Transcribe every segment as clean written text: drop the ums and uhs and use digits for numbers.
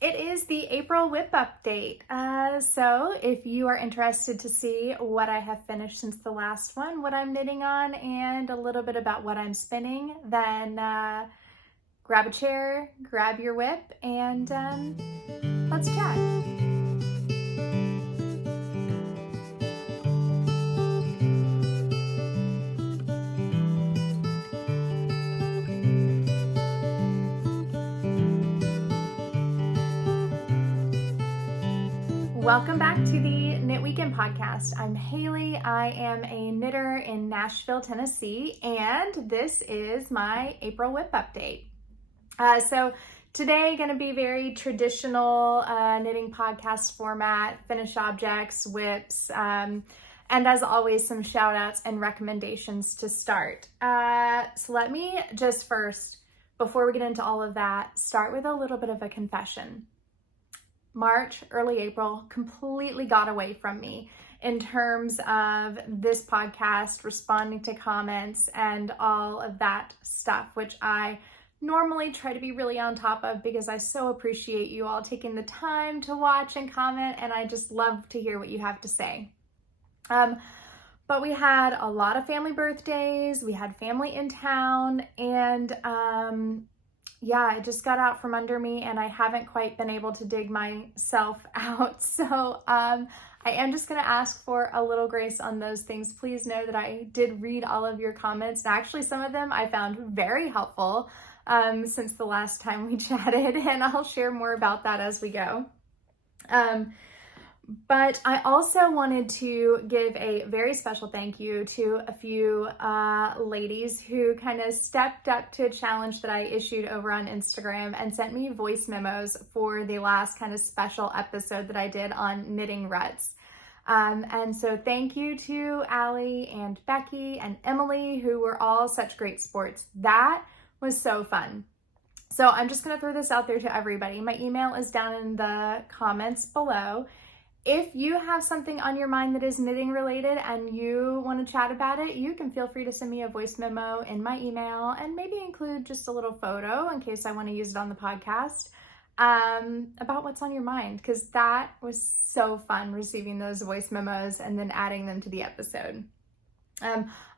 It is the April WIP update. So if you are interested to see what I have finished since the last one, what I'm knitting on, and a little bit about what I'm spinning, then grab a chair, grab your WIP, and let's chat. Welcome back to the Knitweekend podcast. I'm Haley. I am a knitter in Nashville, Tennessee, and this is my April WIP update. So today going to be very traditional knitting podcast format, finished objects, WIPs, and as always, some shout outs and recommendations to start. So let me just first, before we get into all of that, start with a little bit of a confession. March, early April, completely got away from me in terms of this podcast, responding to comments, and all of that stuff, which I normally try to be really on top of because I so appreciate you all taking the time to watch and comment, and I just love to hear what you have to say. But we had a lot of family birthdays, we had family in town, and yeah, it just got out from under me and I haven't quite been able to dig myself out. So I am just going to ask for a little grace on those things. Please know that I did read all of your comments. And actually, some of them I found very helpful since the last time we chatted, and I'll share more about that as we go. But I also wanted to give a very special thank you to a few ladies who kind of stepped up to a challenge that I issued over on Instagram and sent me voice memos for the last kind of special episode that I did on knitting ruts. And so thank you to Allie and Becky and Emily, who were all such great sports. That was so fun. So I'm just going to throw this out there to everybody. My email is down in the comments below. If you have something on your mind that is knitting related and you want to chat about it, you can feel free to send me a voice memo in my email and maybe include just a little photo in case I want to use it on the podcast about what's on your mind, because that was so fun receiving those voice memos and then adding them to the episode.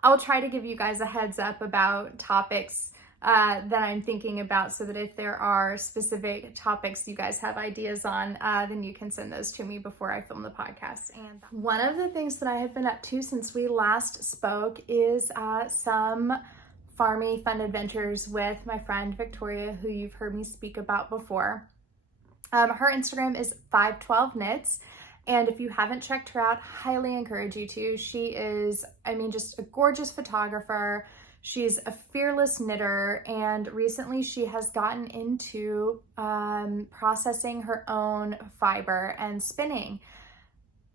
I'll try to give you guys a heads up about topics that I'm thinking about, so that if there are specific topics you guys have ideas on, then you can send those to me before I film the podcast. And one of the things that I have been up to since we last spoke is some farmy fun adventures with my friend Victoria, who you've heard me speak about before. Her Instagram is 512 knits. And if you haven't checked her out, highly encourage you to. She is, just a gorgeous photographer. She's a fearless knitter, and recently she has gotten into processing her own fiber and spinning.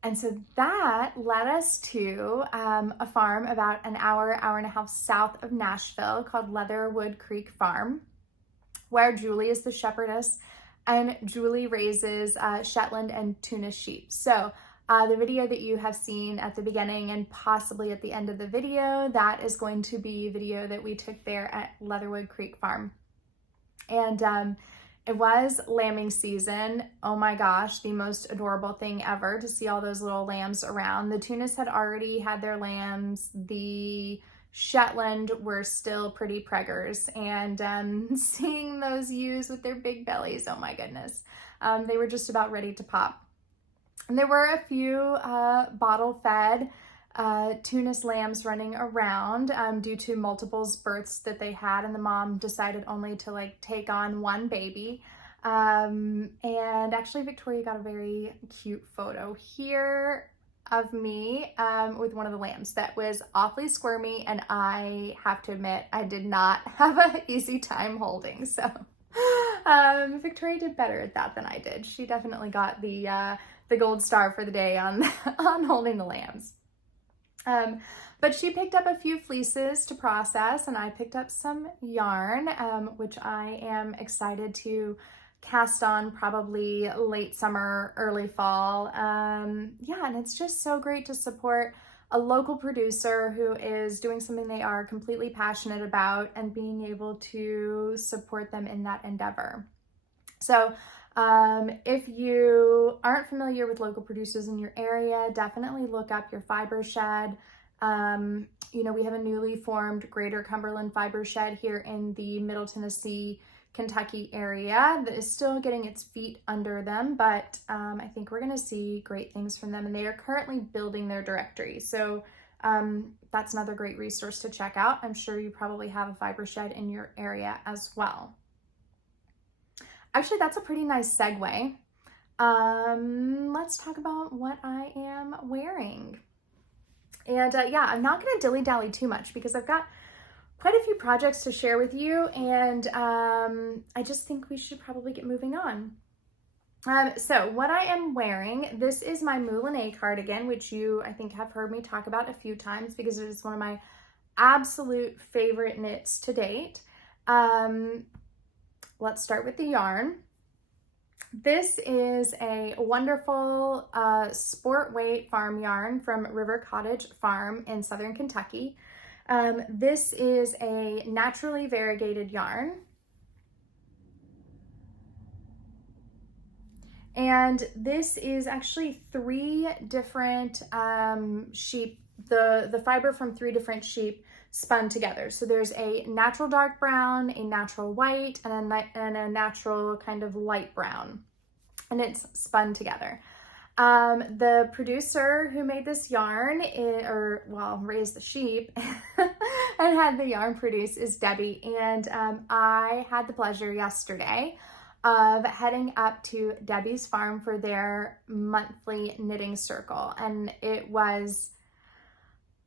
And so that led us to a farm about an hour and a half south of Nashville called Leatherwood Creek Farm, where Julie is the shepherdess, and Julie raises Shetland and Tunis sheep. So the video that you have seen at the beginning and possibly at the end of the video, that is going to be video that we took there at Leatherwood Creek Farm. And it was lambing season. Oh my gosh, the most adorable thing ever to see all those little lambs around. The Tunis had already had their lambs. The Shetland were still pretty preggers, and seeing those ewes with their big bellies, oh my goodness. They were just about ready to pop. And there were a few bottle-fed Tunis lambs running around due to multiple births that they had, and the mom decided only to take on one baby. And actually Victoria got a very cute photo here of me with one of the lambs that was awfully squirmy, and I have to admit I did not have an easy time holding. So Victoria did better at that than I did. She definitely got the gold star for the day on holding the lambs. But she picked up a few fleeces to process, and I picked up some yarn, which I am excited to cast on probably late summer, early fall. Yeah, and it's just so great to support a local producer who is doing something they are completely passionate about and being able to support them in that endeavor. So If you aren't familiar with local producers in your area, definitely look up your fiber shed. You know, we have a newly formed Greater Cumberland fiber shed here in the Middle Tennessee, Kentucky area that is still getting its feet under them, but I think we're going to see great things from them, and they are currently building their directory. So that's another great resource to check out. I'm sure you probably have a fiber shed in your area as well. Actually, that's a pretty nice segue. Let's talk about what I am wearing. And yeah, I'm not going to dilly-dally too much because I've got quite a few projects to share with you, and I just think we should probably get moving on. So what I am wearing, this is my Mouline cardigan, which you, I think, have heard me talk about a few times because it is one of my absolute favorite knits to date. Let's start with the yarn. This is a wonderful sport weight farm yarn from River Cottage Farm in Southern Kentucky. This is a naturally variegated yarn. And this is actually 3 different sheep, the fiber from 3 different sheep spun together. So there's a natural dark brown, a natural white, and a natural kind of light brown, and it's spun together. The producer who made this yarn, raised the sheep and had the yarn produced, is Debbie, and I had the pleasure yesterday of heading up to Debbie's farm for their monthly knitting circle, and it was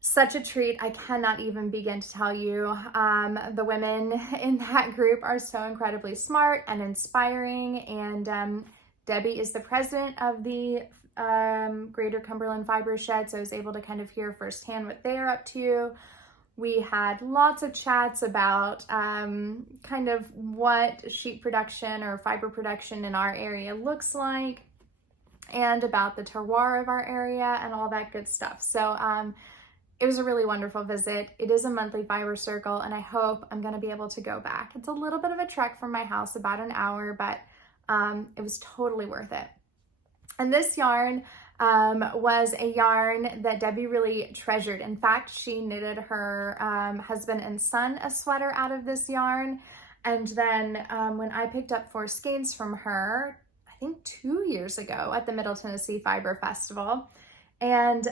such a treat. I cannot even begin to tell you. The women in that group are so incredibly smart and inspiring, and Debbie is the president of the Greater Cumberland Fiber Shed, so I was able to kind of hear firsthand what they're up to. We had lots of chats about kind of what sheep production or fiber production in our area looks like, and about the terroir of our area and all that good stuff. So it was a really wonderful visit. It is a monthly fiber circle, and I hope I'm going to be able to go back. It's a little bit of a trek from my house, about an hour, but it was totally worth it. And this yarn was a yarn that Debbie really treasured. In fact, she knitted her husband and son a sweater out of this yarn. And then when I picked up 4 skeins from her, I think 2 years ago at the Middle Tennessee Fiber Festival, and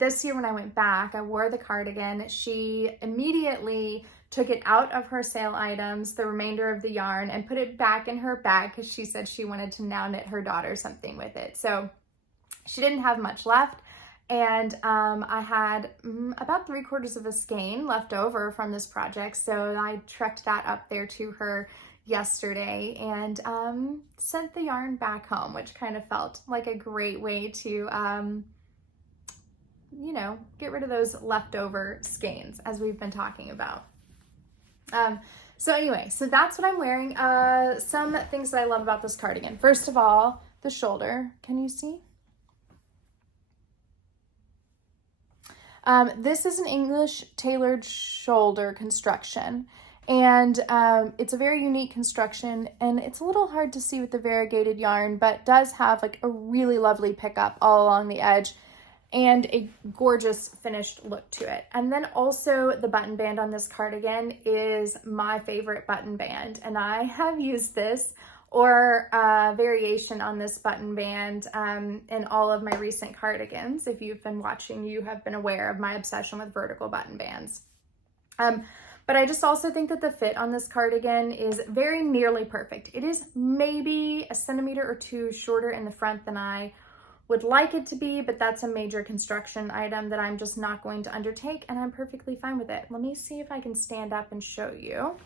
this year when I went back, I wore the cardigan. She immediately took it out of her sale items, the remainder of the yarn, and put it back in her bag because she said she wanted to now knit her daughter something with it. So she didn't have much left, and I had about 3/4 of a skein left over from this project, so I trekked that up there to her yesterday and sent the yarn back home, which kind of felt like a great way to you know, get rid of those leftover skeins, as we've been talking about. So anyway, so that's what I'm wearing. Some things that I love about this cardigan. First of all, the shoulder. Can you see? This is an English tailored shoulder construction, and it's a very unique construction, and it's a little hard to see with the variegated yarn, but does have like a really lovely pickup all along the edge and a gorgeous finished look to it. And then also the button band on this cardigan is my favorite button band, and I have used this or variation on this button band in all of my recent cardigans. If you've been watching, you have been aware of my obsession with vertical button bands. But I just also think that the fit on this cardigan is very nearly perfect. It is maybe 1 centimeter or 2 shorter in the front than I would like it to be, but that's a major construction item that I'm just not going to undertake, and I'm perfectly fine with it. Let me see if I can stand up and show you.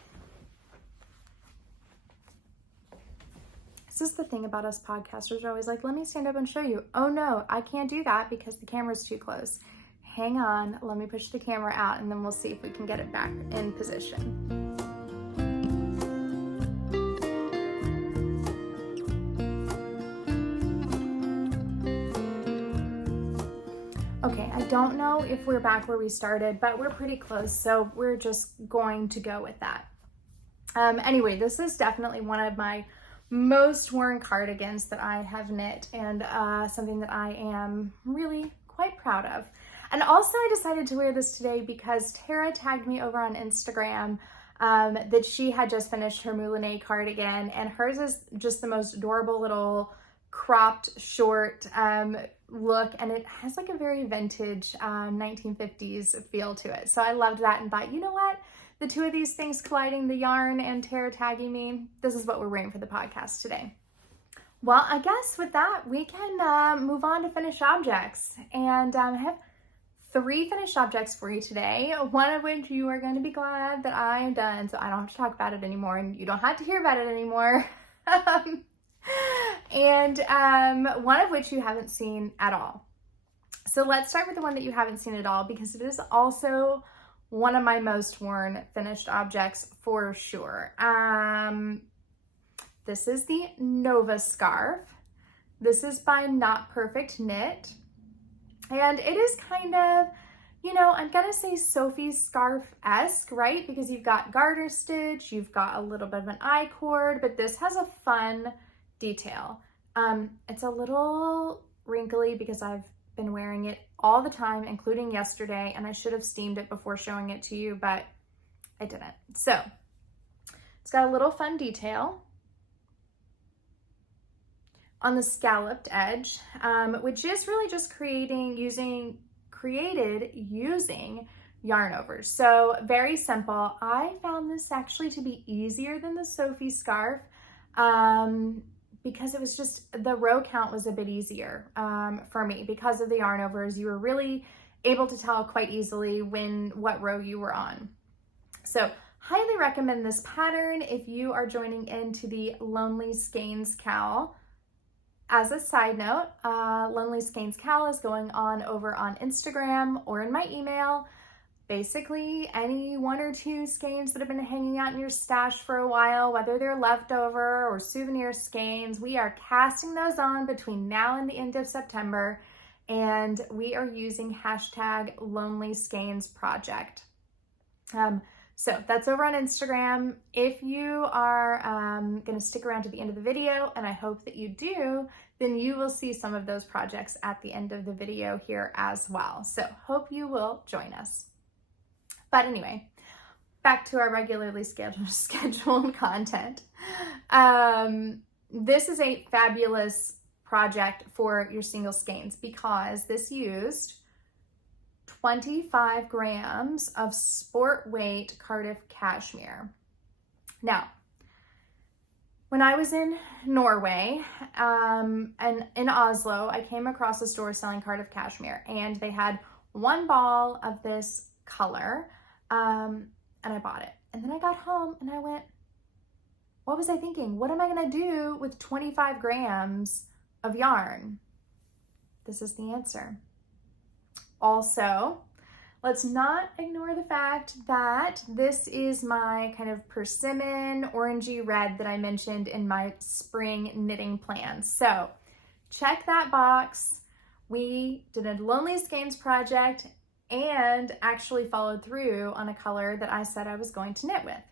This is the thing about us podcasters. We're always like, let me stand up and show you. Oh no, I can't do that because the camera's too close. Hang on, let me push the camera out, and then we'll see if we can get it back in position. Okay, I don't know if we're back where we started, but we're pretty close, so we're just going to go with that. Anyway, this is definitely one of my most worn cardigans that I have knit, and something that I am really quite proud of. And also I decided to wear this today because Tara tagged me over on Instagram that she had just finished her Mouline cardigan, and hers is just the most adorable little cropped short look, and it has like a very vintage 1950s feel to it. So I loved that and thought, you know what? The two of these things colliding, the yarn and Tara tagging me, this is what we're wearing for the podcast today. Well, I guess with that, we can move on to finished objects. And I have 3 finished objects for you today, one of which you are going to be glad that I am done, so I don't have to talk about it anymore, and you don't have to hear about it anymore. And one of which you haven't seen at all. So let's start with the one that you haven't seen at all, because it is also one of my most worn finished objects for sure. This is the Nova scarf. This is by Not Perfect Knit. And it is kind of, you know, I'm gonna say Sophie's scarf-esque, right? Because you've got garter stitch, you've got a little bit of an I-cord, but this has a fun detail. It's a little wrinkly because I've been wearing it all the time, including yesterday, and I should have steamed it before showing it to you, but I didn't. So it's got a little fun detail on the scalloped edge, which is really just created using yarn overs. So very simple. I found this actually to be easier than the Sophie scarf because it was just, the row count was a bit easier for me because of the yarn overs. You were really able to tell quite easily what row you were on. So highly recommend this pattern if you are joining into the Lonely Skeins cowl. As a side note, Lonely Skeins cowl is going on over on Instagram or in my email. Basically, any 1 or 2 skeins that have been hanging out in your stash for a while, whether they're leftover or souvenir skeins, we are casting those on between now and the end of September, and we are using hashtag Lonely Skeins Project. So that's over on Instagram. If you are gonna stick around to the end of the video, and I hope that you do, then you will see some of those projects at the end of the video here as well. So hope you will join us. But anyway, back to our regularly scheduled content. This is a fabulous project for your single skeins because this used 25 grams of sport weight Cardiff cashmere. Now, when I was in Norway and in Oslo, I came across a store selling Cardiff cashmere, and they had 1 ball of this color, and I bought it. And then I got home and I went, what was I thinking? What am I gonna do with 25 grams of yarn? This is the answer. Also, let's not ignore the fact that this is my kind of persimmon orangey red that I mentioned in my spring knitting plan. So check that box. We did a Lonely Skeins project and actually followed through on a color that I said I was going to knit with.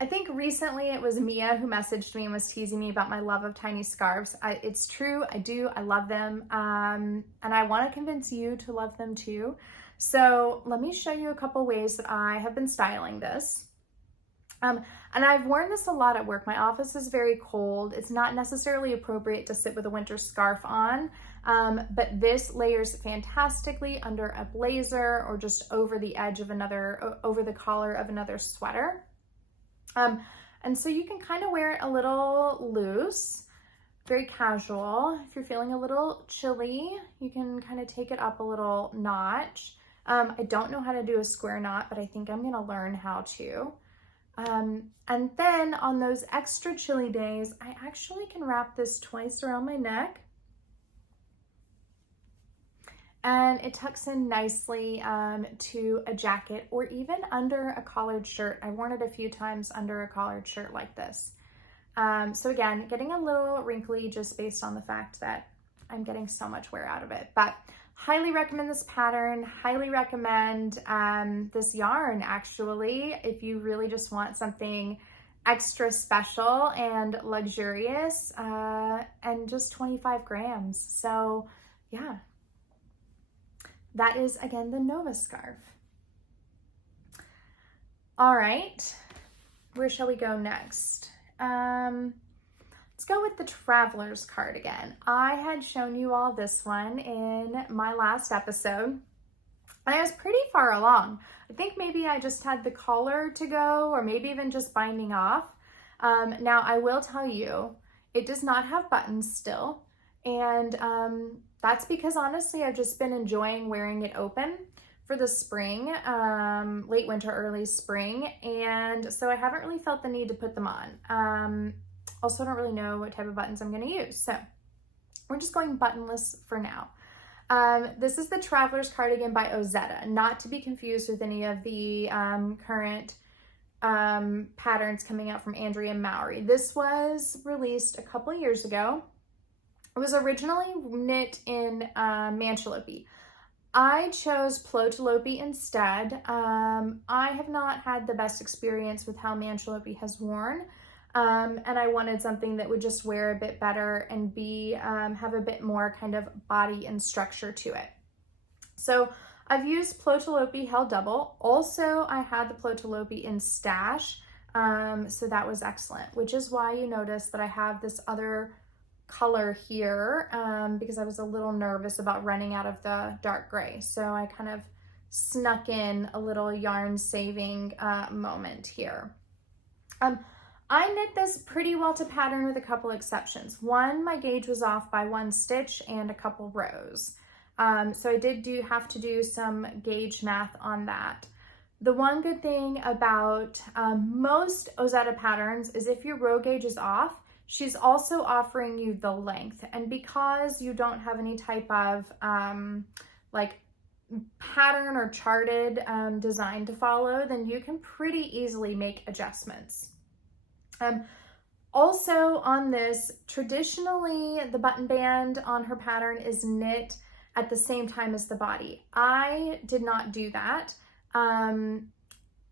I think recently it was Mia who messaged me and was teasing me about my love of tiny scarves. It's true, I love them, and I want to convince you to love them too. So let me show you a couple ways that I have been styling this. And I've worn this a lot at work. My office is very cold. It's not necessarily appropriate to sit with a winter scarf on, but this layers fantastically under a blazer or just over the edge of over the collar of another sweater. And so you can kind of wear it a little loose, very casual. If you're feeling a little chilly, you can kind of take it up a little notch. I don't know how to do a square knot, but I think I'm gonna learn how to. And then on those extra chilly days, I actually can wrap this twice around my neck. And it tucks in nicely to a jacket or even under a collared shirt. I've worn it a few times under a collared shirt like this. So again, getting a little wrinkly just based on the fact that I'm getting so much wear out of it. But highly recommend this pattern, highly recommend this yarn actually, if you really just want something extra special and luxurious, and just 25 grams. So yeah, that is again the Nova scarf. All right, where shall we go next? Let's go with the Traveler's Cardigan. I had shown you all this one in my last episode. I was pretty far along. I think maybe I just had the collar to go, or maybe even just binding off. Now I will tell you, it does not have buttons still. And that's because honestly, I've just been enjoying wearing it open for the spring, late winter, early spring. And so I haven't really felt the need to put them on. Also don't really know what type of buttons I'm gonna use. So we're just going buttonless for now. This is the Traveler's Cardigan by Ozetta, not to be confused with any of the current patterns coming out from Andrea Mowry. This was released a couple of years ago. It was originally knit in Mancholopi. I chose Plotulopi instead. I have not had the best experience with how Mancholopi has worn. And I wanted something that would just wear a bit better and be have a bit more kind of body and structure to it. So I've used Plotulopi held double. Also, I had the Plotulopi in stash, so that was excellent, which is why you notice that I have this other color here, because I was a little nervous about running out of the dark gray. So I kind of snuck in a little yarn saving moment here. I knit this pretty well to pattern with a couple exceptions. One, my gauge was off by 1 stitch and a couple rows. So I did have to do some gauge math on that. The one good thing about most Ozetta patterns is if your row gauge is off, she's also offering you the length. And because you don't have any type of like pattern or charted design to follow, then you can pretty easily make adjustments. Also on this, traditionally the button band on her pattern is knit at the same time as the body. I did not do that.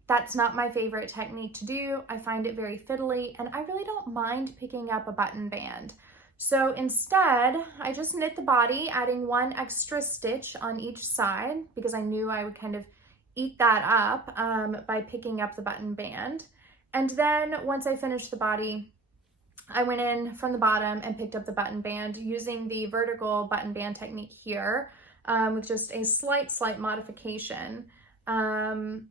That's not my favorite technique to do. I find it very fiddly and I really don't mind picking up a button band. So instead, I just knit the body, adding 1 extra stitch on each side because I knew I would kind of eat that up by picking up the button band. And then once I finished the body, I went in from the bottom and picked up the button band using the vertical button band technique here with just a slight modification. And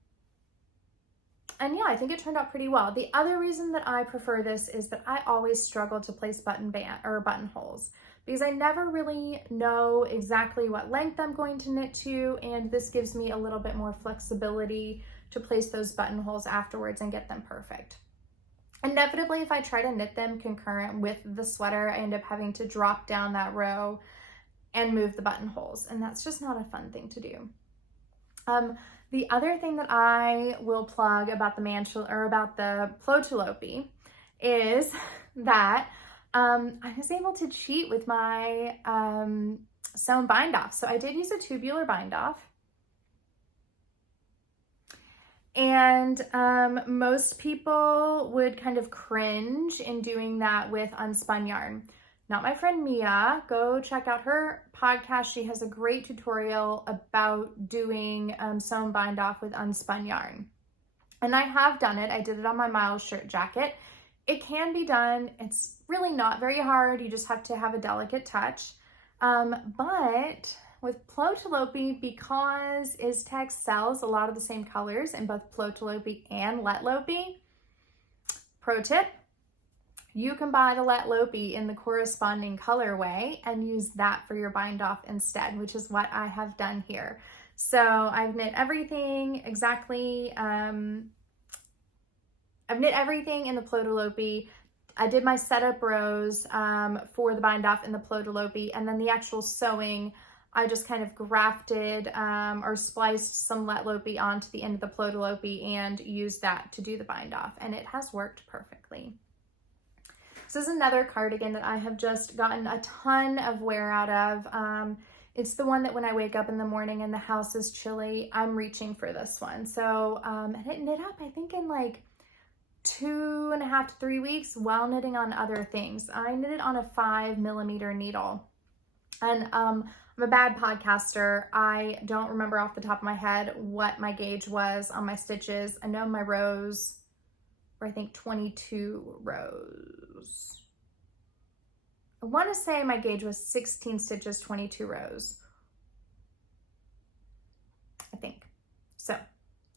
yeah, I think it turned out pretty well. The other reason that I prefer this is that I always struggle to place button buttonholes because I never really know exactly what length I'm going to knit to, and this gives me a little bit more flexibility to place those buttonholes afterwards and get them perfect. Inevitably, if I try to knit them concurrent with the sweater, I end up having to drop down that row and move the buttonholes, and that's just not a fun thing to do. The other thing that I will plug about the Plotulopi is that I was able to cheat with my sewn bind off. So I did use a tubular bind off. And most people would kind of cringe in doing that with unspun yarn. Not my friend Mia. Go check out her podcast. She has a great tutorial about doing sewn bind off with unspun yarn. And I have done it. I did it on my Miles shirt jacket. It can be done. It's really not very hard. You just have to have a delicate touch. But with Plotulopi, because Iztex sells a lot of the same colors in both Plotulopi and Letlopi, pro tip, you can buy the Letlopi in the corresponding colorway and use that for your bind off instead, which is what I have done here. So I've knit everything exactly, I've knit everything in the Plotulopi. I did my setup rows for the bind off in the Plotulopi, and then the actual sewing, I just kind of grafted or spliced some Letlopi onto the end of the Plotulopi and used that to do the bind off, and it has worked perfectly. This is another cardigan that I have just gotten a ton of wear out of. It's the one that when I wake up in the morning and the house is chilly, I'm reaching for this one. So and it knit up, I think in like 2.5 to 3 weeks while knitting on other things. I knitted on a 5mm needle. And I'm a bad podcaster. I don't remember off the top of my head what my gauge was on my stitches. I know my rows were, I think, 22 rows. I want to say my gauge was 16 stitches, 22 rows. I think. So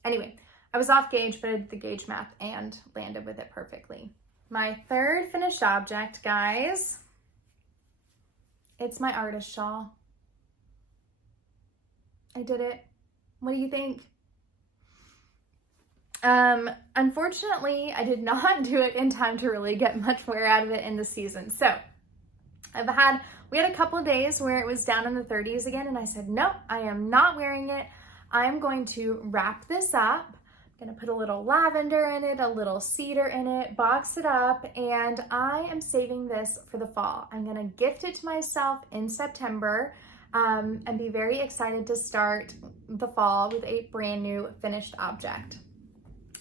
anyway, I was off gauge, but I did the gauge math and landed with it perfectly. My third finished object, guys, it's my Artus Shawl. I did it. What do you think? Unfortunately, I did not do it in time to really get much wear out of it in the season. So we had a couple of days where it was down in the 30s again, and I said, no, I am not wearing it. I'm going to wrap this up. I'm gonna put a little lavender in it, a little cedar in it, box it up, and I am saving this for the fall. I'm gonna gift it to myself in September and be very excited to start the fall with a brand new finished object.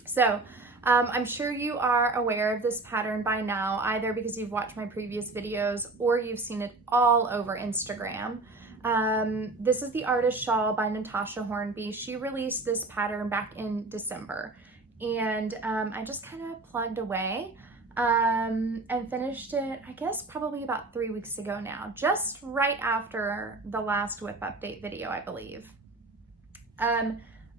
So I'm sure you are aware of this pattern by now, either because you've watched my previous videos or you've seen it all over Instagram. This is the Artus Shawl by Natasha Hornby. She released this pattern back in December, and I just kind of plugged away and finished it, I guess, probably about 3 weeks ago now, just right after the last WIP update video, I believe.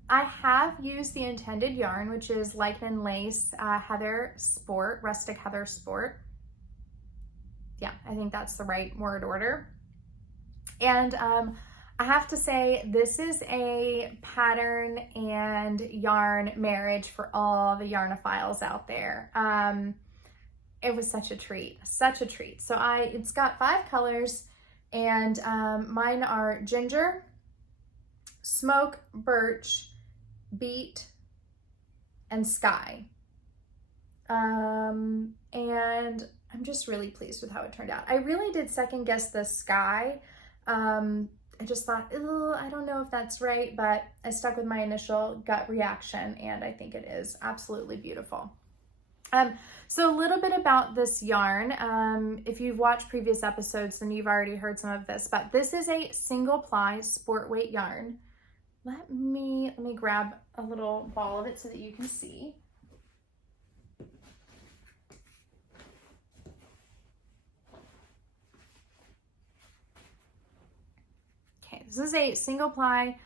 I have used the intended yarn, which is Lichen Lace Heather Sport, Rustic Heather Sport. Yeah, I think that's the right word order. And I have to say, this is a pattern and yarn marriage for all the yarnophiles out there. It was such a treat, such a treat. So it's got 5 colors, and mine are ginger, smoke, birch, beet, and sky. And I'm just really pleased with how it turned out. I really did second guess the sky. I just thought, I don't know if that's right, but I stuck with my initial gut reaction, and I think it is absolutely beautiful. So a little bit about this yarn. If you've watched previous episodes, then you've already heard some of this, but this is a single ply sport weight yarn. Let me grab a little ball of it so that you can see. This is a single ply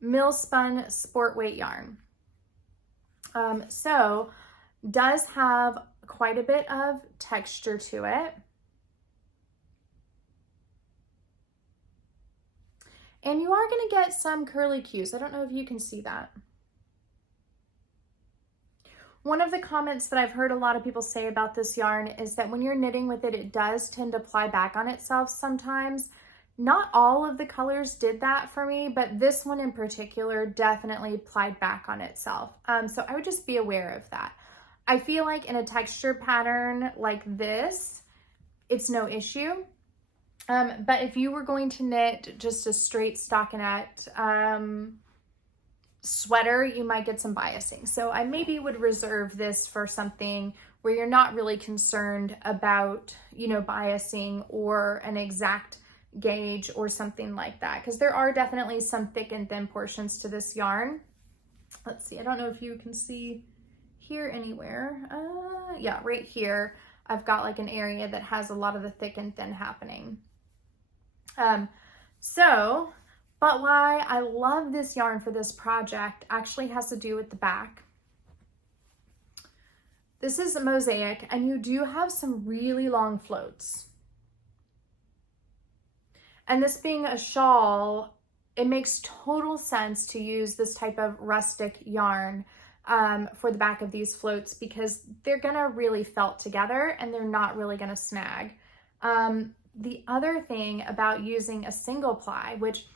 mill spun sport weight yarn. So does have quite a bit of texture to it. And you are going to get some curly cues. I don't know if you can see that. One of the comments that I've heard a lot of people say about this yarn is that when you're knitting with it, it does tend to ply back on itself sometimes. Not all of the colors did that for me, but this one in particular definitely plied back on itself. So I would just be aware of that. I feel like in a texture pattern like this, it's no issue. But if you were going to knit just a straight stockinette sweater, you might get some biasing. So I maybe would reserve this for something where you're not really concerned about, biasing or an exact gauge or something like that, because there are definitely some thick and thin portions to this yarn. Let's see, I don't know if you can see here anywhere. Yeah, right here I've got like an area that has a lot of the thick and thin happening. But why I love this yarn for this project actually has to do with the back. This is a mosaic, and you do have some really long floats. And this being a shawl, it makes total sense to use this type of rustic yarn for the back of these floats, because they're gonna really felt together and they're not really gonna snag. The other thing about using a single ply, which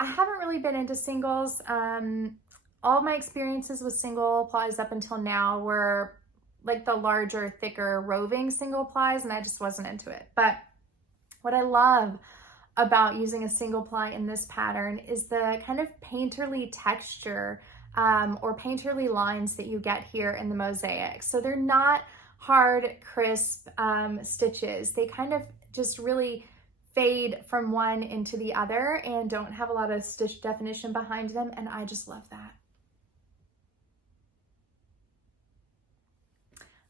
I haven't really been into singles, all of my experiences with single plies up until now were like the larger, thicker roving single plies, and I just wasn't into it. But what I love about using a single ply in this pattern is the kind of painterly texture or painterly lines that you get here in the mosaic. So they're not hard, crisp stitches. They kind of just really fade from one into the other and don't have a lot of stitch definition behind them, and I just love that.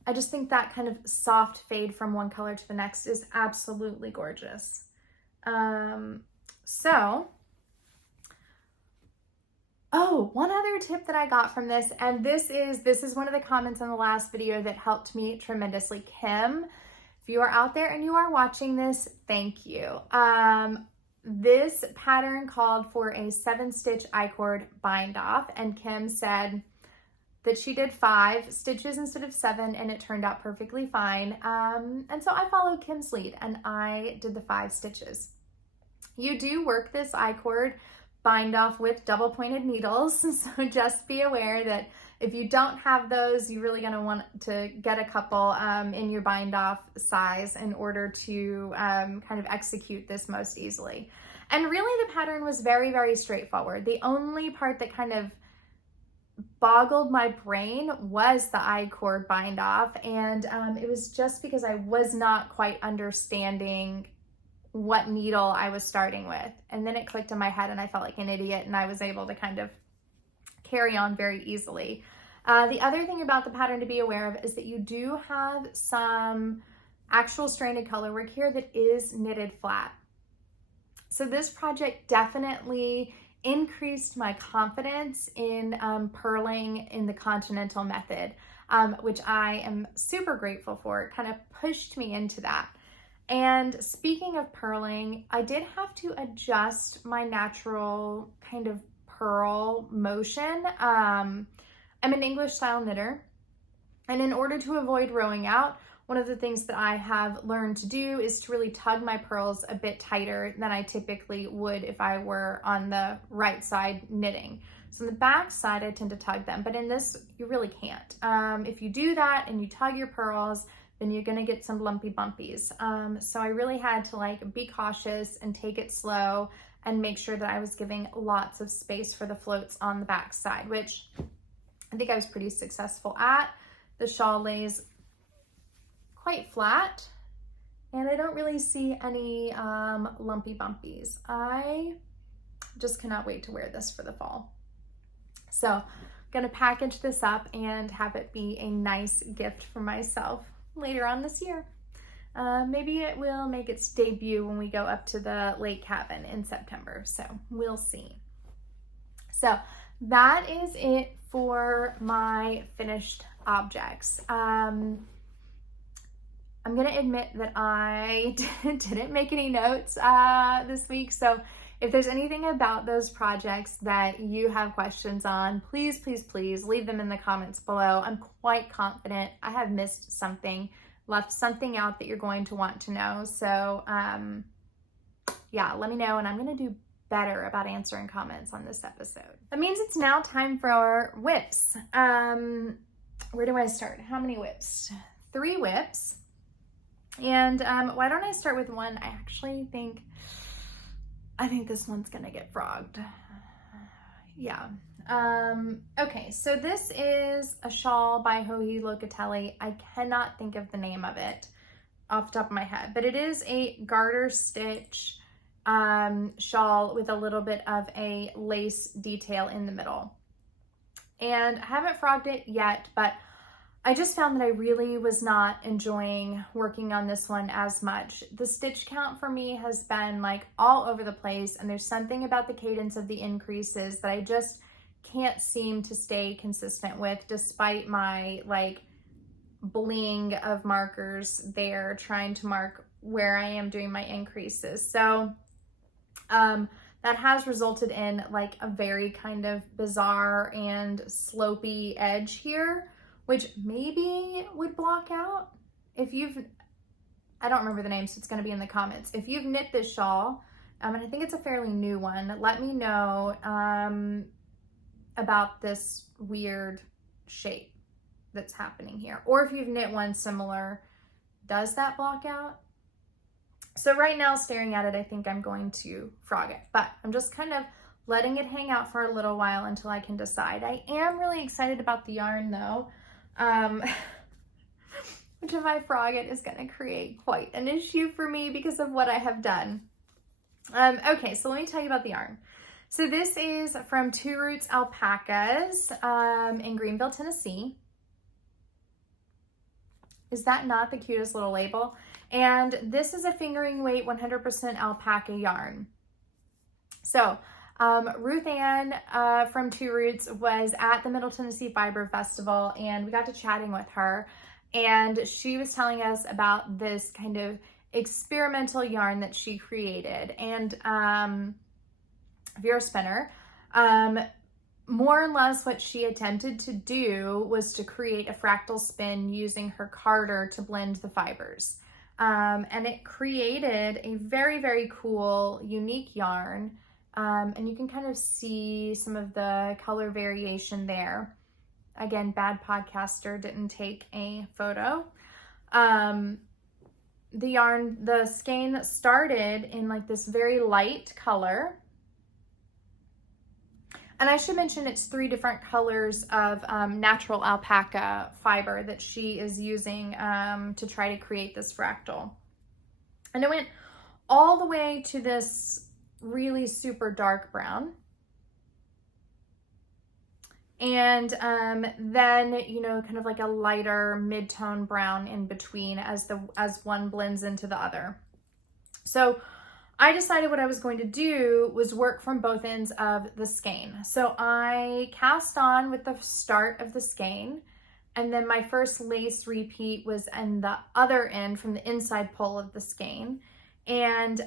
I just think that kind of soft fade from one color to the next is absolutely gorgeous. Oh, one other tip that I got from this, and this is one of the comments on the last video that helped me tremendously. Kim, if you are out there and you are watching this, thank you. This pattern called for a 7-stitch I-cord bind off, and Kim said that she did 5 stitches instead of 7, and it turned out perfectly fine. And so I followed Kim's lead and I did the 5 stitches. You do work this I-cord bind off with double pointed needles, so just be aware that if you don't have those, you're really gonna want to get a couple in your bind off size in order to kind of execute this most easily. And really the pattern was very, very straightforward. The only part that kind of boggled my brain was the I-cord bind off, and it was just because I was not quite understanding what needle I was starting with. And then it clicked in my head and I felt like an idiot, and I was able to kind of carry on very easily. The other thing about the pattern to be aware of is that you do have some actual stranded color work here that is knitted flat. So this project definitely increased my confidence in purling in the continental method, which I am super grateful for. It kind of pushed me into that. And speaking of purling, I did have to adjust my natural kind of purl motion. I'm an English style knitter, and in order to avoid rowing out, one of the things that I have learned to do is to really tug my purls a bit tighter than I typically would if I were on the right side knitting. So on the back side, I tend to tug them, but in this, you really can't. If you do that and you tug your purls, then you're gonna get some lumpy bumpies. So I really had to like be cautious and take it slow and make sure that I was giving lots of space for the floats on the back side, which I think I was pretty successful at. The shawl lays quite flat, and I don't really see any lumpy bumpies. I just cannot wait to wear this for the fall. So I'm gonna package this up and have it be a nice gift for myself later on this year. Maybe it will make its debut when we go up to the lake cabin in September, so we'll see. So that is it for my finished objects. I'm gonna admit that I didn't make any notes this week, so if there's anything about those projects that you have questions on, please, please, please leave them in the comments below. I'm quite confident I have missed something, left something out that you're going to want to know. So yeah, let me know, and I'm gonna do better about answering comments on this episode. That means it's now time for our WIPs. Where do I start? How many WIPs? 3 WIPs. And why don't I start with one? I think this one's gonna get frogged. Yeah. Okay, so this is a shawl by Joji Locatelli. I cannot think of the name of it off the top of my head, but it is a garter stitch shawl with a little bit of a lace detail in the middle. And I haven't frogged it yet, but I just found that I really was not enjoying working on this one as much. The stitch count for me has been like all over the place, and there's something about the cadence of the increases that I just can't seem to stay consistent with, despite my like bling of markers there trying to mark where I am doing my increases. So that has resulted in like a very kind of bizarre and slopey edge here, which maybe would block out. I don't remember the name, so it's gonna be in the comments. If you've knit this shawl, and I think it's a fairly new one, let me know about this weird shape that's happening here. Or if you've knit one similar, does that block out? So right now, staring at it, I think I'm going to frog it, but I'm just kind of letting it hang out for a little while until I can decide. I am really excited about the yarn though, which if I frog it is going to create quite an issue for me because of what I have done. Okay, so let me tell you about the yarn. So this is from Two Roots Alpacas in Greenville, Tennessee. Is that not the cutest little label? And this is a fingering weight 100% alpaca yarn. So Ruth Ann from Two Roots was at the Middle Tennessee Fiber Festival, and we got to chatting with her, and she was telling us about this kind of experimental yarn that she created. And Vera Spinner, more or less what she attempted to do was to create a fractal spin using her carder to blend the fibers. And it created a very, very cool, unique yarn. And you can kind of see some of the color variation there. Again, bad podcaster, didn't take a photo. The yarn, the skein started in like this very light color. And I should mention it's 3 different colors of natural alpaca fiber that she is using to try to create this fractal. And it went all the way to this really super dark brown. And then, you know, kind of like a lighter mid-tone brown in between as one blends into the other. So I decided what I was going to do was work from both ends of the skein. So I cast on with the start of the skein, and then my first lace repeat was in the other end from the inside pull of the skein. And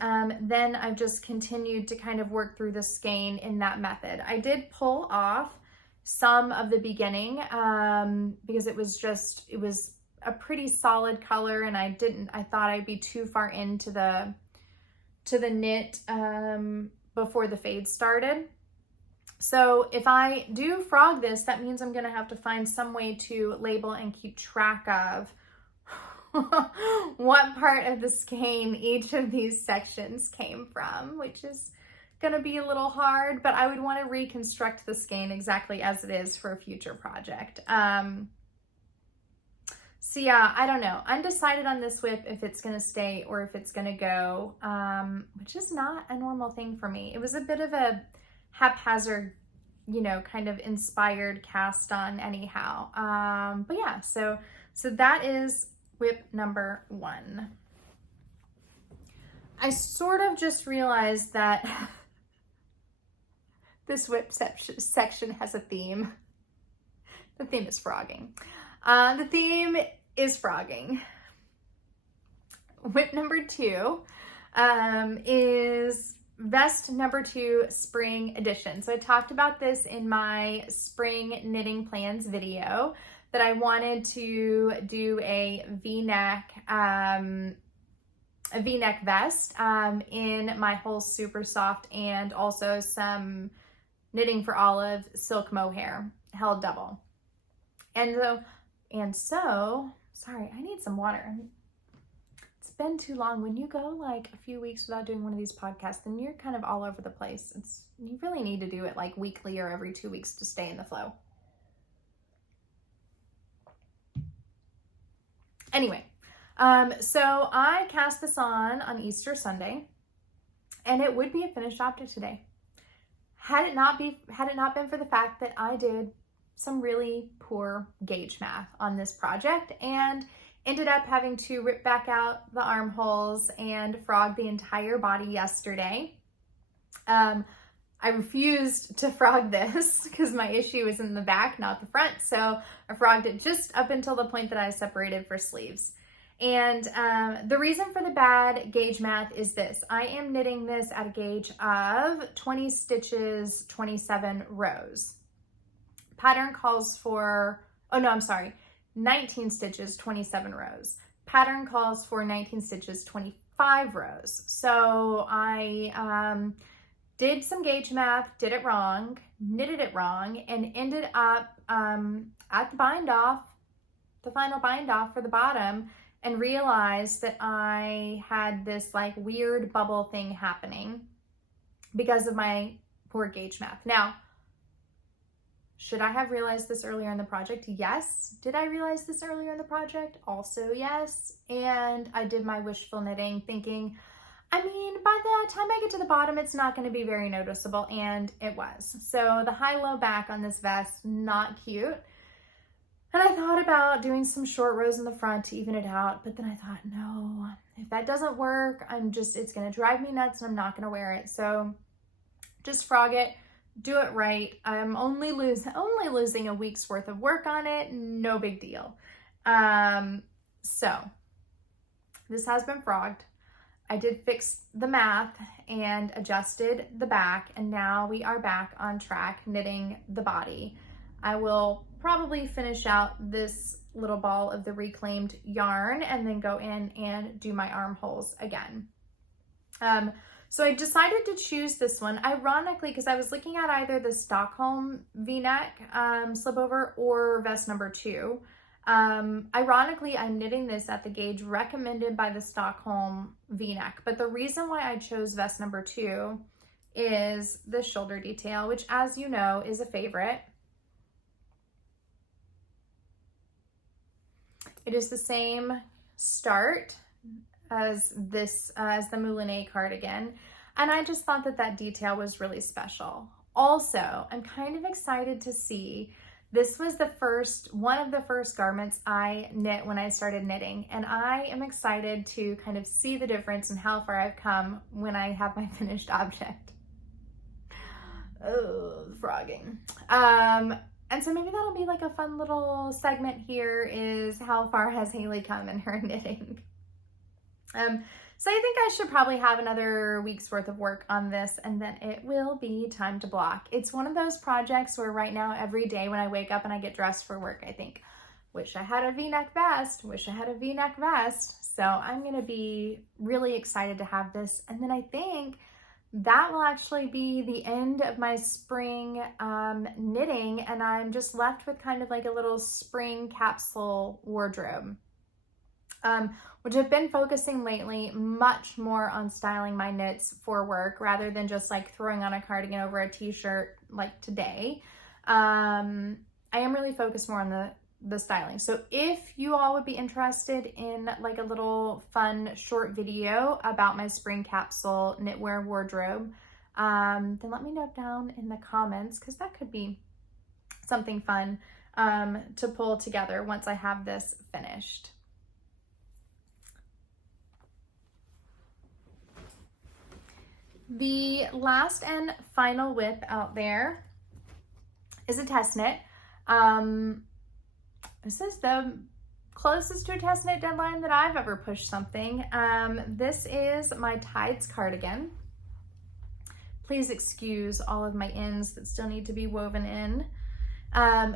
then I've just continued to kind of work through the skein in that method. I did pull off some of the beginning because it was a pretty solid color, and I thought I'd be too far into the knit before the fade started. So if I do frog this, that means I'm gonna have to find some way to label and keep track of what part of the skein each of these sections came from, which is gonna be a little hard, but I would want to reconstruct the skein exactly as it is for a future project. So yeah, I don't know. Undecided on this WIP if it's gonna stay or if it's gonna go, which is not a normal thing for me. It was a bit of a haphazard, you know, kind of inspired cast on anyhow. But yeah, so that is WIP number 1. I sort of just realized that this WIP section has a theme. The theme is frogging. The theme is frogging. WIP number 2 is vest number 2 spring edition. So I talked about this in my spring knitting plans video, that I wanted to do a V-neck vest in my Holst SuperSoft, and also some Knitting for Olive silk mohair held double. And so, sorry, I need some water. It's been too long. When you go like a few weeks without doing one of these podcasts, then you're kind of all over the place. You really need to do it like weekly or every 2 weeks to stay in the flow. Anyway, so I cast this on Easter Sunday, and it would be a finished object today. Had it not been for the fact that I did some really poor gauge math on this project and ended up having to rip back out the armholes and frog the entire body yesterday. I refused to frog this because my issue is in the back, not the front. So I frogged it just up until the point that I separated for sleeves. And the reason for the bad gauge math is this. I am knitting this at a gauge of 20 stitches, 27 rows. Pattern calls for, 19 stitches, 27 rows. Pattern calls for 19 stitches, 25 rows. So I did some gauge math, did it wrong, knitted it wrong, and ended up at the bind off, the final bind off for the bottom, and realized that I had this like weird bubble thing happening because of my poor gauge math. Now, should I have realized this earlier in the project? Yes. Did I realize this earlier in the project? Also yes. And I did my wishful knitting thinking, I mean, by the time I get to the bottom, it's not going to be very noticeable, and it was. So the high-low back on this vest, not cute. And I thought about doing some short rows in the front to even it out, but then I thought, no, if that doesn't work, it's going to drive me nuts and I'm not going to wear it. So just frog it, do it right. I'm only losing a week's worth of work on it. No big deal. So this has been frogged. I did fix the math and adjusted the back, and now we are back on track knitting the body. I will probably finish out this little ball of the reclaimed yarn and then go in and do my armholes again. So I decided to choose this one, ironically, because I was looking at either the Stockholm V-neck slipover or vest number 2. Ironically, I'm knitting this at the gauge recommended by the Stockholm V-neck, but the reason why I chose vest number 2 is the shoulder detail, which, as you know, is a favorite. It is the same start as this, as the Mouline cardigan, and I just thought that that detail was really special. Also, I'm kind of excited to see, this was one of the first garments I knit when I started knitting, and I am excited to kind of see the difference in how far I've come when I have my finished object. Oh, frogging. And so maybe that'll be like a fun little segment here, is how far has Haley come in her knitting. So I think I should probably have another week's worth of work on this, and then it will be time to block. It's one of those projects where right now, every day when I wake up and I get dressed for work, I think, wish I had a V-neck vest, wish I had a V-neck vest. So I'm going to be really excited to have this. And then I think that will actually be the end of my spring knitting, and I'm just left with kind of like a little spring capsule wardrobe. Which I've been focusing lately much more on styling my knits for work rather than just like throwing on a cardigan over a t-shirt like today. I am really focused more on the styling. So if you all would be interested in like a little fun short video about my spring capsule knitwear wardrobe, then let me know down in the comments, because that could be something fun to pull together once I have this finished. The last and final WIP out there is a test knit. This is the closest to a test knit deadline that I've ever pushed something. This is my Tydes cardigan. Please excuse all of my ends that still need to be woven in.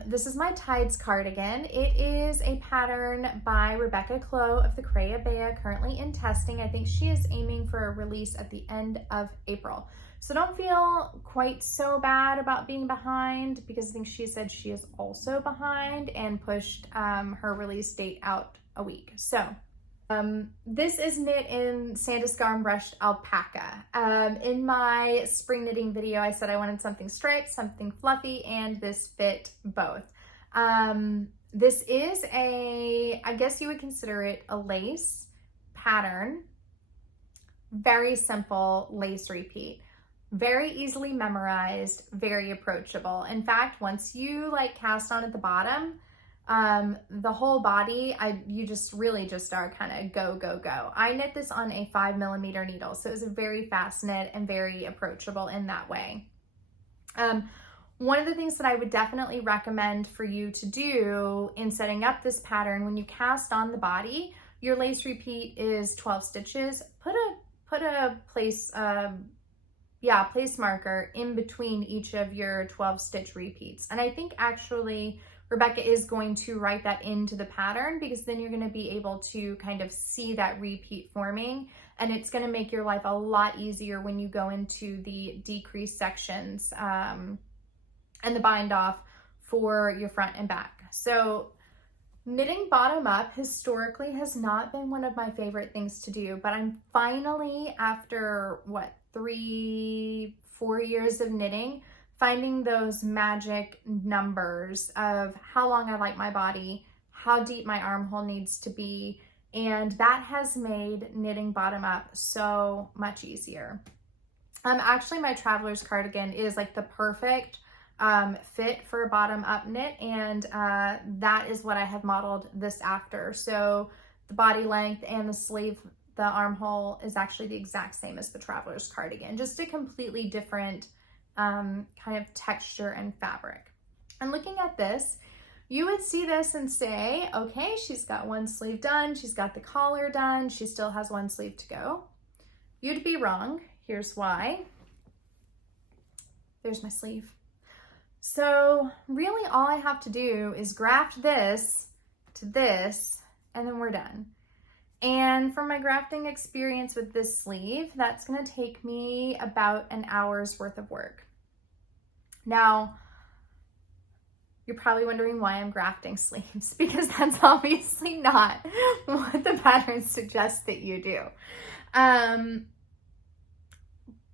This is my Tydes cardigan. It is a pattern by Rebecca Clow of the Crea Bea, currently in testing. I think she is aiming for a release at the end of April. So don't feel quite so bad about being behind, because I think she said she is also behind and pushed her release date out a week. So this is knit in Sandnes Garn brushed alpaca. In my spring knitting video, I said I wanted something striped, something fluffy, and this fit both. This is I guess you would consider it a lace pattern. Very simple lace repeat. Very easily memorized, very approachable. In fact, once you like cast on at the bottom, the whole body, you just really just are kind of go, go, go. I knit this on a 5mm needle, so it was a very fast knit and very approachable in that way. One of the things that I would definitely recommend for you to do in setting up this pattern, when you cast on the body, your lace repeat is 12 stitches. Put a place marker in between each of your 12 stitch repeats. And I think actually Rebecca is going to write that into the pattern, because then you're going to be able to kind of see that repeat forming, and it's going to make your life a lot easier when you go into the decrease sections and the bind off for your front and back. So Knitting bottom up historically has not been one of my favorite things to do, but I'm finally, after what, 3-4 years of knitting, finding those magic numbers of how long I like my body, how deep my armhole needs to be, and that has made knitting bottom up so much easier. Actually, my Traveler's cardigan is like the perfect fit for a bottom up knit, and that is what I have modeled this after. So the body length and the sleeve, the armhole is actually the exact same as the Traveler's cardigan, just a completely different kind of texture and fabric. And looking at this, you would see this and say, okay, she's got one sleeve done, she's got the collar done, she still has one sleeve to go. You'd be wrong. Here's why. There's my sleeve. So really all I have to do is graft this to this, and then we're done. And for my grafting experience with this sleeve, that's gonna take me about an hour's worth of work. Now, you're probably wondering why I'm grafting sleeves, because that's obviously not what the pattern suggests that you do.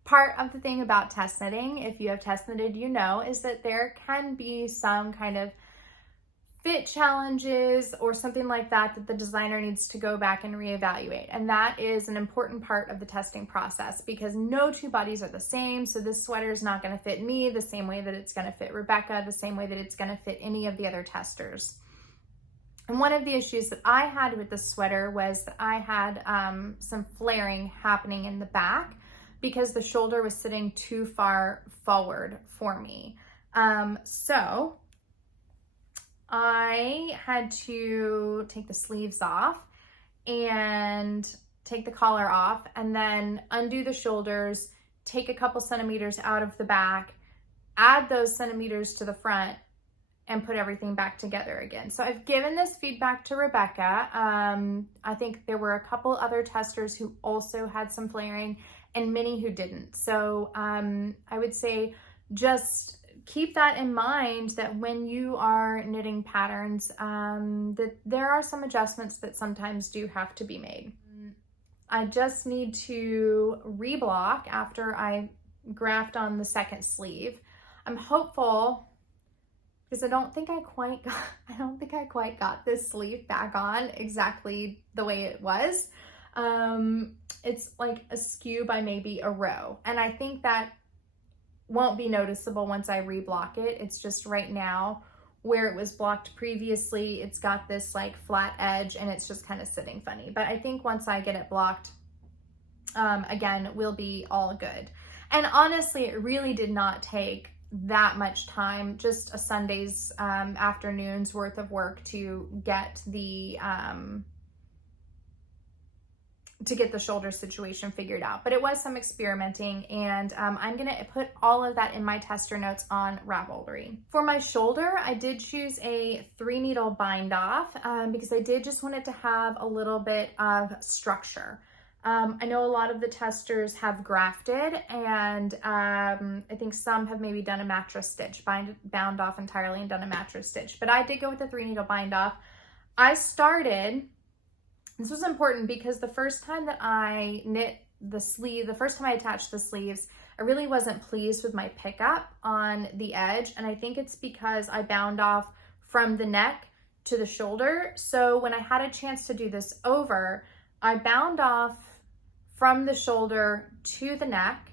Part of the thing about test knitting, if you have test knitted, you know, is that there can be some kind of fit challenges or something like that that the designer needs to go back and reevaluate. And that is an important part of the testing process, because no two bodies are the same. So this sweater is not going to fit me the same way that it's going to fit Rebecca, the same way that it's going to fit any of the other testers. And one of the issues that I had with this sweater was that I had some flaring happening in the back, because the shoulder was sitting too far forward for me. So I had to take the sleeves off and take the collar off, and then undo the shoulders, take a couple centimeters out of the back, add those centimeters to the front, and put everything back together again. So I've given this feedback to Rebecca. I think there were a couple other testers who also had some flaring, and many who didn't. So I would say just keep that in mind, that when you are knitting patterns, that there are some adjustments that sometimes do have to be made. I just need to reblock after I graft on the second sleeve. I'm hopeful, because I don't think I quite got this sleeve back on exactly the way it was. It's like askew by maybe a row, and I think that won't be noticeable once I reblock it. It's just right now where it was blocked previously, it's got this like flat edge and it's just kind of sitting funny. But I think once I get it blocked, again, we'll be all good. And honestly, it really did not take that much time, just a Sunday's afternoon's worth of work to get the shoulder situation figured out. But it was some experimenting, and I'm gonna put all of that in my tester notes on Ravelry. For my shoulder, I did choose a 3-needle bind off because I did just want it to have a little bit of structure. I know a lot of the testers have grafted, and I think some have maybe done a mattress stitch, bound off entirely and done a mattress stitch, but I did go with the 3-needle bind off. This was important because the first time that I knit the sleeve, the first time I attached the sleeves, I really wasn't pleased with my pickup on the edge. And I think it's because I bound off from the neck to the shoulder. So when I had a chance to do this over, I bound off from the shoulder to the neck.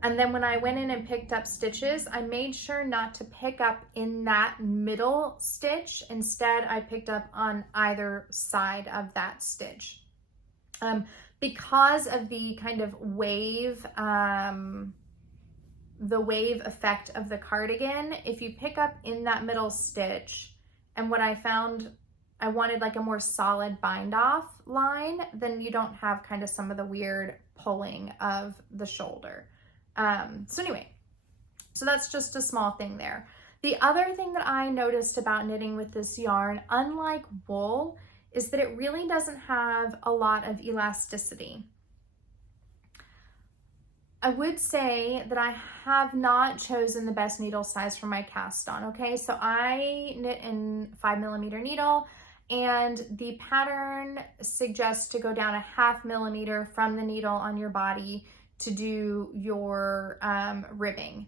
And then when I went in and picked up stitches, I made sure not to pick up in that middle stitch. Instead, I picked up on either side of that stitch. Because of the kind of wave, the wave effect of the cardigan, if you pick up in that middle stitch, and what I found, I wanted like a more solid bind off line, then you don't have kind of some of the weird pulling of the shoulder. So anyway, so that's just a small thing there. The other thing that I noticed about knitting with this yarn, unlike wool, is that it really doesn't have a lot of elasticity. I would say that I have not chosen the best needle size for my cast on, okay? So I knit in 5mm needle, And the pattern suggests to go down a 0.5 millimeter from the needle on your body to do your ribbing.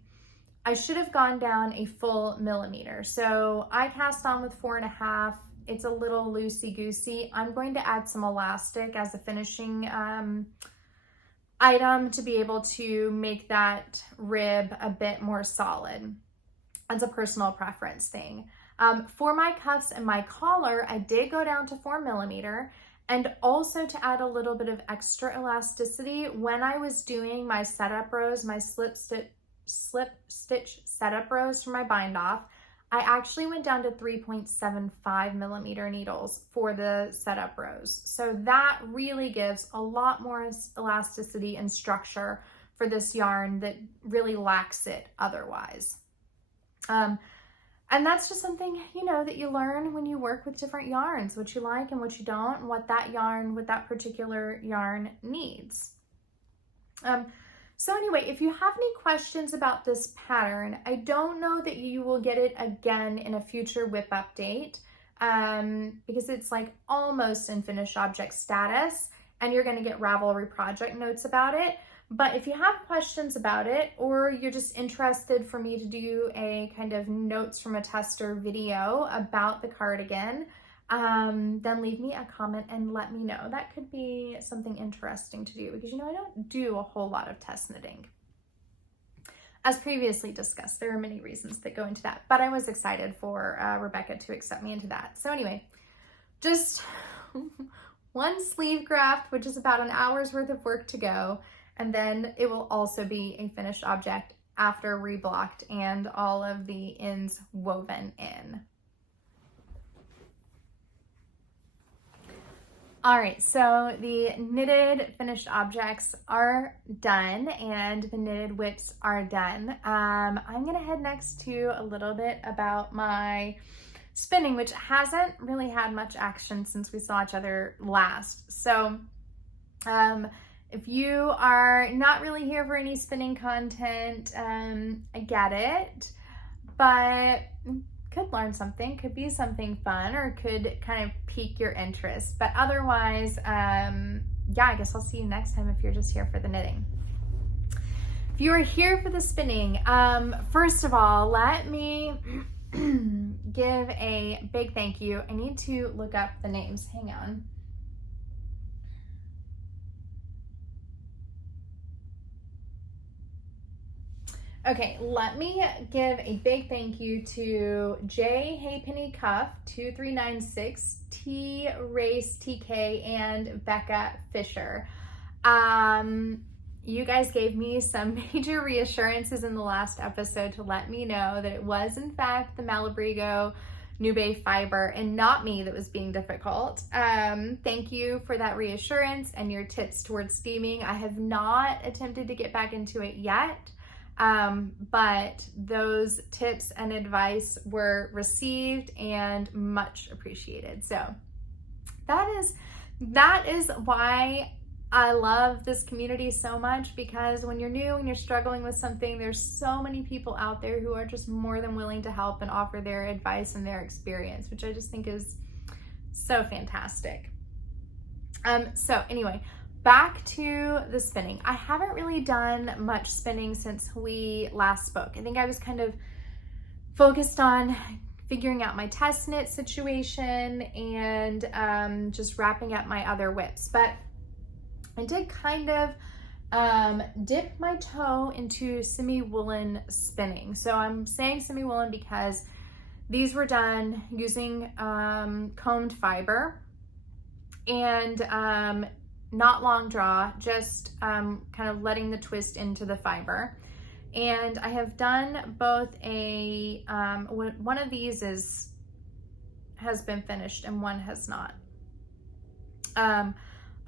I should have gone down a full millimeter. So I cast on with 4.5. It's a little loosey-goosey. I'm going to add some elastic as a finishing item to be able to make that rib a bit more solid. That's a personal preference thing. For my cuffs and my collar, I did go down to 4 millimeter, and also to add a little bit of extra elasticity when I was doing my setup rows, my slip stitch setup rows for my bind off, I actually went down to 3.75 millimeter needles for the setup rows. So that really gives a lot more elasticity and structure for this yarn that really lacks it otherwise. And that's just something, you know, that you learn when you work with different yarns, what you like and what you don't, and what that yarn, what that particular yarn needs. So anyway, if you have any questions about this pattern, I don't know that you will get it again in a future WIP update, because it's like almost in finished object status, and you're going to get Ravelry project notes about it. But if you have questions about it, or you're just interested for me to do a kind of notes from a tester video about the cardigan, then leave me a comment and let me know. That could be something interesting to do, because, you know, I don't do a whole lot of test knitting. As previously discussed, there are many reasons that go into that, but I was excited for Rebecca to accept me into that. So anyway, just one sleeve graft, which is about an hour's worth of work to go. And then it will also be a finished object after reblocked and all of the ends woven in. All right, so the knitted finished objects are done and the knitted WIPs are done. I'm gonna head next to a little bit about my spinning, which hasn't really had much action since we saw each other last. So, if you are not really here for any spinning content, I get it, but could learn something, could be something fun, or could kind of pique your interest. But otherwise, yeah, I guess I'll see you next time if you're just here for the knitting. If you are here for the spinning, first of all, let me give a big thank you. I need to look up the names, hang on. Okay, let me give a big thank you to J Haypenny Cuff 2396, T Race TK, and Becca Fisher. You guys gave me some major reassurances in the last episode to let me know that it was in fact the Malabrigo Nube fiber and not me that was being difficult. Thank you for that reassurance and your tips towards steaming. I have not attempted to get back into it yet. But those tips and advice were received and much appreciated. So that is why I love this community so much, because when you're new and you're struggling with something, there's so many people out there who are just more than willing to help and offer their advice and their experience, which I just think is so fantastic. So anyway, back to the spinning. I haven't really done much spinning since we last spoke. I think I was kind of focused on figuring out my test knit situation and just wrapping up my other WIPs. But I did kind of dip my toe into semi-woolen spinning. So I'm saying semi-woolen because these were done using combed fiber and not long draw, just kind of letting the twist into the fiber. And I have done both a, one of these has been finished and one has not.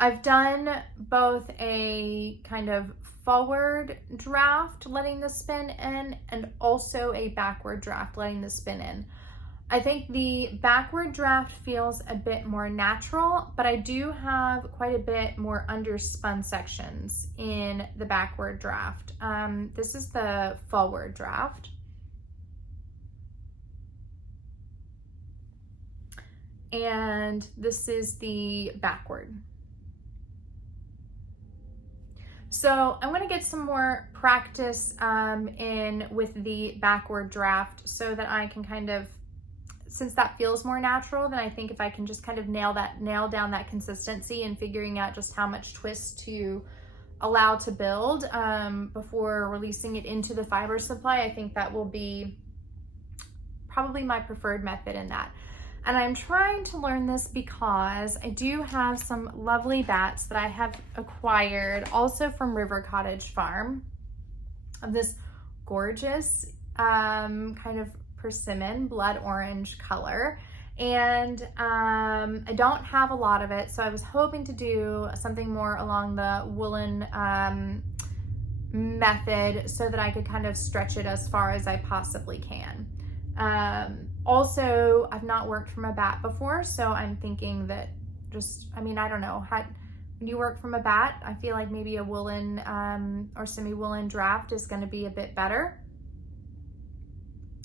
I've done both a kind of forward draft, letting the spin in, and also a backward draft, letting the spin in. I think the backward draft feels a bit more natural, but I do have quite a bit more underspun sections in the backward draft. This is the forward draft. and this is the backward. So I want to get some more practice in with the backward draft so that I can kind of, since that feels more natural, then I think if I can just kind of nail down that consistency and figuring out just how much twist to allow to build before releasing it into the fiber supply, I think that will be probably my preferred method in that. And I'm trying to learn this because I do have some lovely bats that I have acquired also from River Cottage Farm of this gorgeous kind of persimmon blood orange color. And I don't have a lot of it, so I was hoping to do something more along the woolen method so that I could kind of stretch it as far as I possibly can. Also, I've not worked from a bat before, so I'm thinking that just, I mean, I don't know, when you work from a bat, I feel like maybe a woolen or semi-woolen draft is going to be a bit better.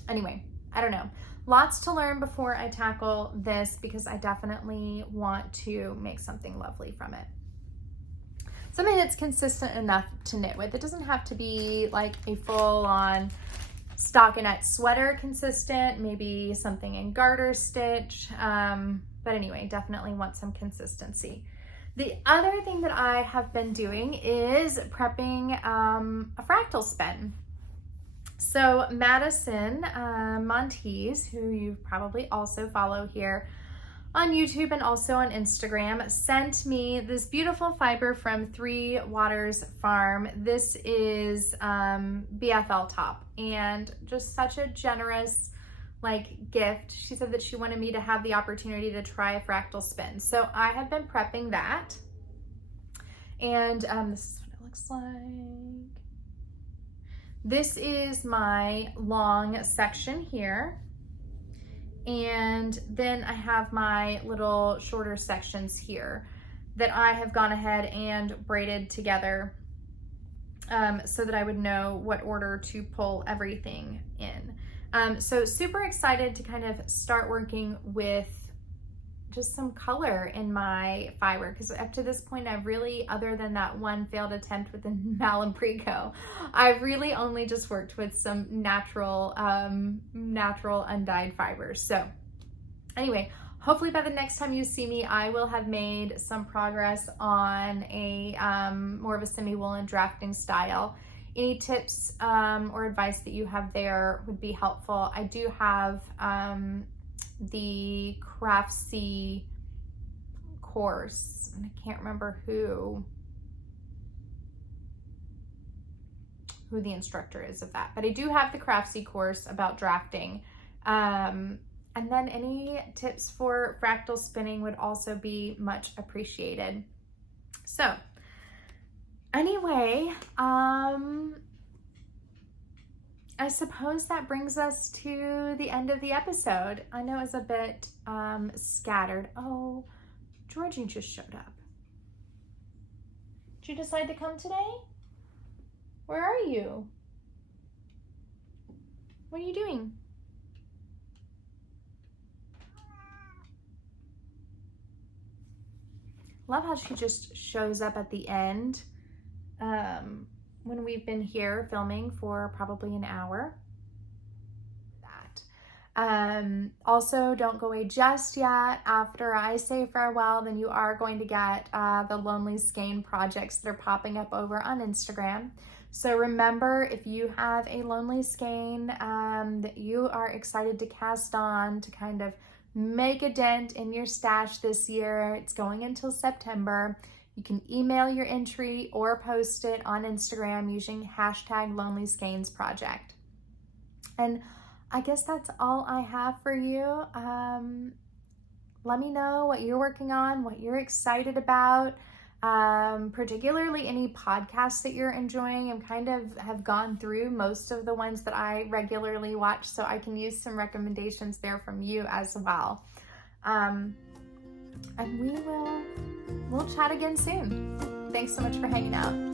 Anyway, I don't know. Lots to learn before I tackle this because I definitely want to make something lovely from it. Something that's consistent enough to knit with. It doesn't have to be like a full-on stockinette sweater consistent, maybe something in garter stitch. But anyway, definitely want some consistency. The other thing that I have been doing is prepping a fractal spin. So Madison Montees, who you probably also follow here on YouTube and also on Instagram, sent me this beautiful fiber from Three Waters Farm. This is BFL top, and just such a generous like gift. She said that she wanted me to have the opportunity to try a fractal spin. So I have been prepping that, and this is what it looks like. This is my long section here. And then I have my little shorter sections here that I have gone ahead and braided together so that I would know what order to pull everything in. So super excited to kind of start working with just some color in my fiber, because up to this point I've really, other than that one failed attempt with the Malampreco, I've really only just worked with some natural undyed fibers. So anyway, hopefully by the next time you see me, I will have made some progress on a more of a semi-woolen drafting style. Any tips or advice that you have there would be helpful. I do have the Craftsy course, and I can't remember who the instructor is of that, but I do have the Craftsy course about drafting. And then any tips for fractal spinning would also be much appreciated. So anyway, I suppose that brings us to the end of the episode. I know it's a bit scattered. Oh, Georgie just showed up. Did you decide to come today? Where are you? What are you doing? Love how she just shows up at the end. When we've been here filming for probably an hour. Also, don't go away just yet. After I say farewell, then you are going to get the Lonely Skein projects that are popping up over on Instagram. So remember, if you have a Lonely Skein that you are excited to cast on to kind of make a dent in your stash this year, it's going until September. You can email your entry or post it on Instagram using hashtag Lonely Skeins Project. And I guess that's all I have for you. Let me know what you're working on, what you're excited about, particularly any podcasts that you're enjoying. I'm kind of have gone through most of the ones that I regularly watch, so I can use some recommendations there from you as well. And we'll chat again soon. Thanks so much for hanging out.